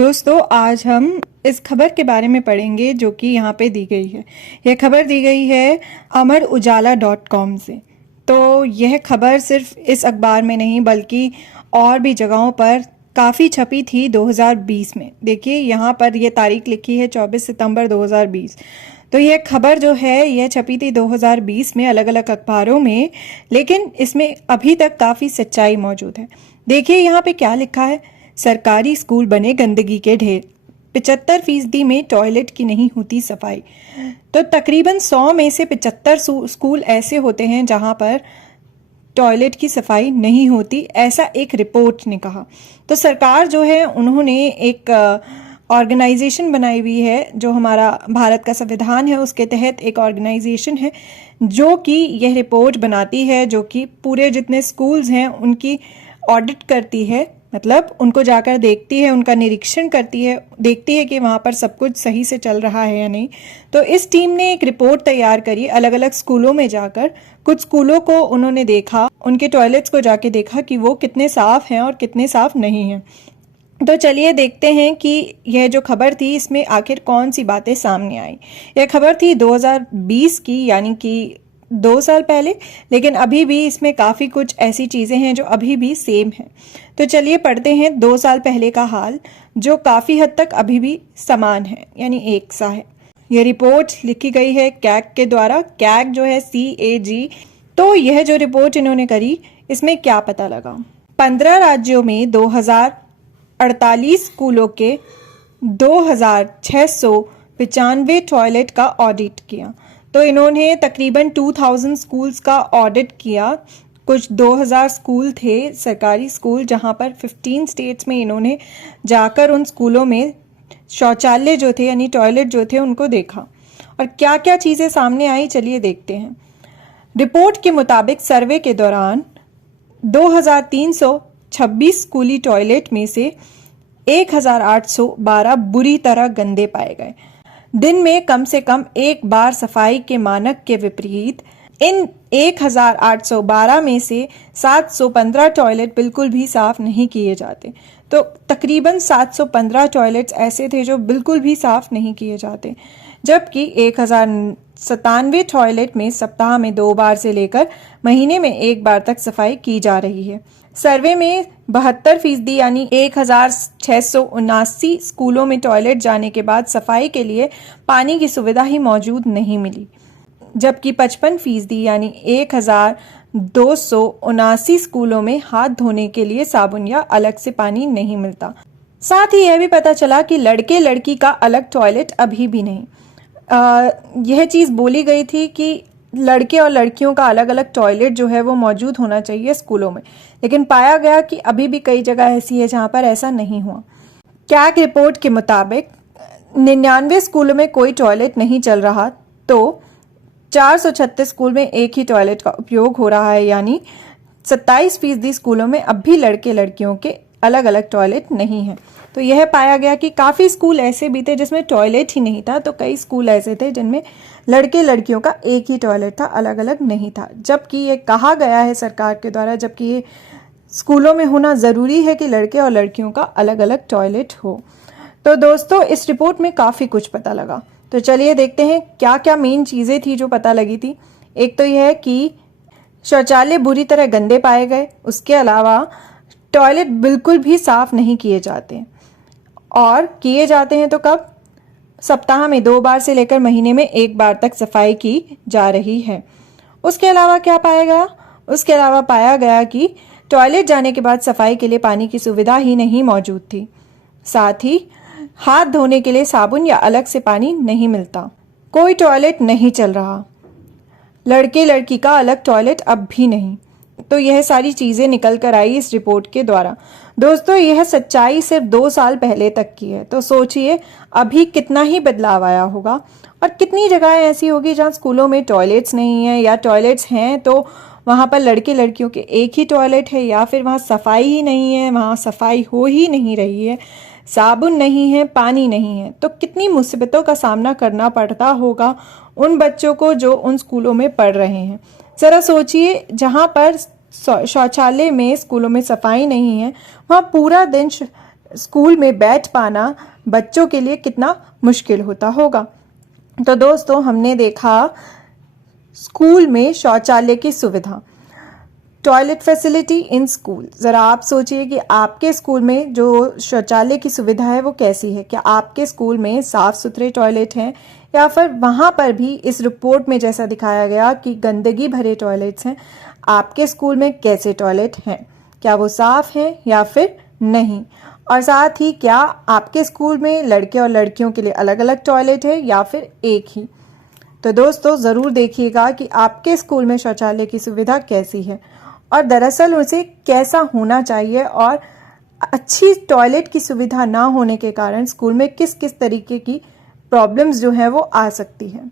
दोस्तों, आज हम इस खबर के बारे में पढ़ेंगे जो कि यहाँ पे दी गई है। यह खबर दी गई है amarujala.com से। तो यह खबर सिर्फ इस अखबार में नहीं बल्कि और भी जगहों पर काफ़ी छपी थी 2020 में। देखिए यहाँ पर यह तारीख लिखी है 24 सितंबर 2020। तो यह खबर जो है यह छपी थी 2020 में अलग अलग अखबारों में, लेकिन इसमें अभी तक काफ़ी सच्चाई मौजूद है। देखिए यहाँ पे क्या लिखा है। सरकारी स्कूल बने गंदगी के ढेर, 75% में टॉयलेट की नहीं होती सफाई। तो तकरीबन 100 में से 75 स्कूल ऐसे होते हैं जहां पर टॉयलेट की सफाई नहीं होती, ऐसा एक रिपोर्ट ने कहा। तो सरकार जो है उन्होंने एक ऑर्गेनाइजेशन बनाई हुई है, जो हमारा भारत का संविधान है उसके तहत एक ऑर्गेनाइजेशन है जो कि यह रिपोर्ट बनाती है, जो कि पूरे जितने स्कूल्स हैं उनकी ऑडिट करती है, मतलब उनको जाकर देखती है, उनका निरीक्षण करती है, देखती है कि वहाँ पर सब कुछ सही से चल रहा है या नहीं। तो इस टीम ने एक रिपोर्ट तैयार करी, अलग अलग स्कूलों में जाकर कुछ स्कूलों को उन्होंने देखा, उनके टॉयलेट्स को जाके देखा कि वो कितने साफ हैं और कितने साफ नहीं हैं। तो चलिए देखते हैं कि यह जो खबर थी इसमें आखिर कौन सी बातें सामने आई। यह खबर थी 2020 की, यानी कि 2 साल पहले, लेकिन अभी भी इसमें काफ़ी कुछ ऐसी चीज़ें हैं जो अभी भी सेम हैं। तो चलिए पढ़ते हैं 2 साल पहले का हाल, जो काफ़ी हद तक अभी भी समान है, यानी एक सा है। ये रिपोर्ट लिखी गई है कैग के द्वारा। कैग जो है CAG। तो यह जो रिपोर्ट इन्होंने करी, इसमें क्या पता लगा। 15 राज्यों में 2048 स्कूलों के 2695 टॉयलेट का ऑडिट किया। तो इन्होंने तकरीबन 2000 स्कूल्स का ऑडिट किया। कुछ 2000 स्कूल थे सरकारी स्कूल, जहां पर 15 स्टेट्स में इन्होंने जाकर उन स्कूलों में शौचालय जो थे यानी टॉयलेट जो थे उनको देखा। और क्या क्या चीज़ें सामने आई, चलिए देखते हैं। रिपोर्ट के मुताबिक सर्वे के दौरान 2326 स्कूली टॉयलेट में से 1812 बुरी तरह गंदे पाए गए। दिन में कम से कम एक बार सफाई के मानक के विपरीत इन 1812 में से 715 टॉयलेट बिल्कुल भी साफ नहीं किए जाते। तो तकरीबन 715 टॉयलेट्स ऐसे थे जो बिल्कुल भी साफ नहीं किए जाते, जबकि 1097 टॉयलेट में सप्ताह में 2 बार से लेकर महीने में 1 बार तक सफाई की जा रही है। सर्वे में 72% यानी 1679 स्कूलों में टॉयलेट जाने के बाद सफाई के लिए पानी की सुविधा ही मौजूद नहीं मिली, जबकि 55% यानी 1279 स्कूलों में हाथ धोने के लिए साबुन या अलग से पानी नहीं मिलता। साथ ही यह भी पता चला कि लड़के लड़की का अलग टॉयलेट अभी भी नहीं। यह चीज़ बोली गई थी कि लड़के और लड़कियों का अलग अलग टॉयलेट जो है वो मौजूद होना चाहिए स्कूलों में, लेकिन पाया गया कि अभी भी कई जगह ऐसी है जहां पर ऐसा नहीं हुआ। कैग रिपोर्ट के मुताबिक 99 स्कूलों में कोई टॉयलेट नहीं चल रहा, तो 436 स्कूल में एक ही टॉयलेट का उपयोग हो रहा है, यानी 27% स्कूलों में अब भी लड़के लड़कियों के अलग अलग टॉयलेट नहीं है। तो यह पाया गया कि काफ़ी स्कूल ऐसे भी थे जिसमें टॉयलेट ही नहीं था, तो कई स्कूल ऐसे थे जिनमें लड़के लड़कियों का एक ही टॉयलेट था, अलग अलग नहीं था। जबकि ये कहा गया है सरकार के द्वारा, जबकि ये स्कूलों में होना ज़रूरी है कि लड़के और लड़कियों का अलग अलग टॉयलेट हो। तो दोस्तों, इस रिपोर्ट में काफ़ी कुछ पता लगा। तो चलिए देखते हैं क्या क्या मेन चीज़ें थी जो पता लगी थी। एक तो यह है कि शौचालय बुरी तरह गंदे पाए गए, उसके अलावा टॉयलेट बिल्कुल भी साफ नहीं किए जाते, और किए जाते हैं तो कब, सप्ताह में 2 बार से लेकर महीने में 1 बार तक सफाई की जा रही है। उसके अलावा क्या पाया गया, उसके अलावा पाया गया कि टॉयलेट जाने के बाद सफाई के लिए पानी की सुविधा ही नहीं मौजूद थी। साथ ही हाथ धोने के लिए साबुन या अलग से पानी नहीं मिलता। कोई टॉयलेट नहीं चल रहा, लड़के लड़की का अलग टॉयलेट अब भी नहीं। तो यह सारी चीज़ें निकल कर आई इस रिपोर्ट के द्वारा। दोस्तों, यह सच्चाई सिर्फ 2 साल पहले तक की है, तो सोचिए अभी कितना ही बदलाव आया होगा और कितनी जगह ऐसी होगी जहाँ स्कूलों में टॉयलेट्स नहीं है, या टॉयलेट्स हैं तो वहाँ पर लड़के लड़कियों के एक ही टॉयलेट है, या फिर वहाँ सफाई ही नहीं है, वहाँ सफाई हो ही नहीं रही है, साबुन नहीं है, पानी नहीं है। तो कितनी मुसीबतों का सामना करना पड़ता होगा उन बच्चों को जो उन स्कूलों में पढ़ रहे हैं। ज़रा सोचिए, जहाँ पर शौचालय में स्कूलों में सफाई नहीं है, वहाँ पूरा दिन स्कूल में बैठ पाना बच्चों के लिए कितना मुश्किल होता होगा। तो दोस्तों, हमने देखा स्कूल में शौचालय की सुविधा, टॉयलेट फैसिलिटी इन स्कूल। ज़रा आप सोचिए कि आपके स्कूल में जो शौचालय की सुविधा है वो कैसी है। क्या आपके स्कूल में साफ़ सुथरे टॉयलेट हैं, या फिर वहाँ पर भी इस रिपोर्ट में जैसा दिखाया गया कि गंदगी भरे टॉयलेट्स हैं। आपके स्कूल में कैसे टॉयलेट हैं, क्या वो साफ़ हैं या फिर नहीं। और साथ ही क्या आपके स्कूल में लड़के और लड़कियों के लिए अलग अलग टॉयलेट है या फिर एक ही। तो दोस्तों, ज़रूर देखिएगा कि आपके स्कूल में शौचालय की सुविधा कैसी है और दरअसल उसे कैसा होना चाहिए, और अच्छी टॉयलेट की सुविधा ना होने के कारण स्कूल में किस किस तरीके की प्रॉब्लम्स जो है वो आ सकती है।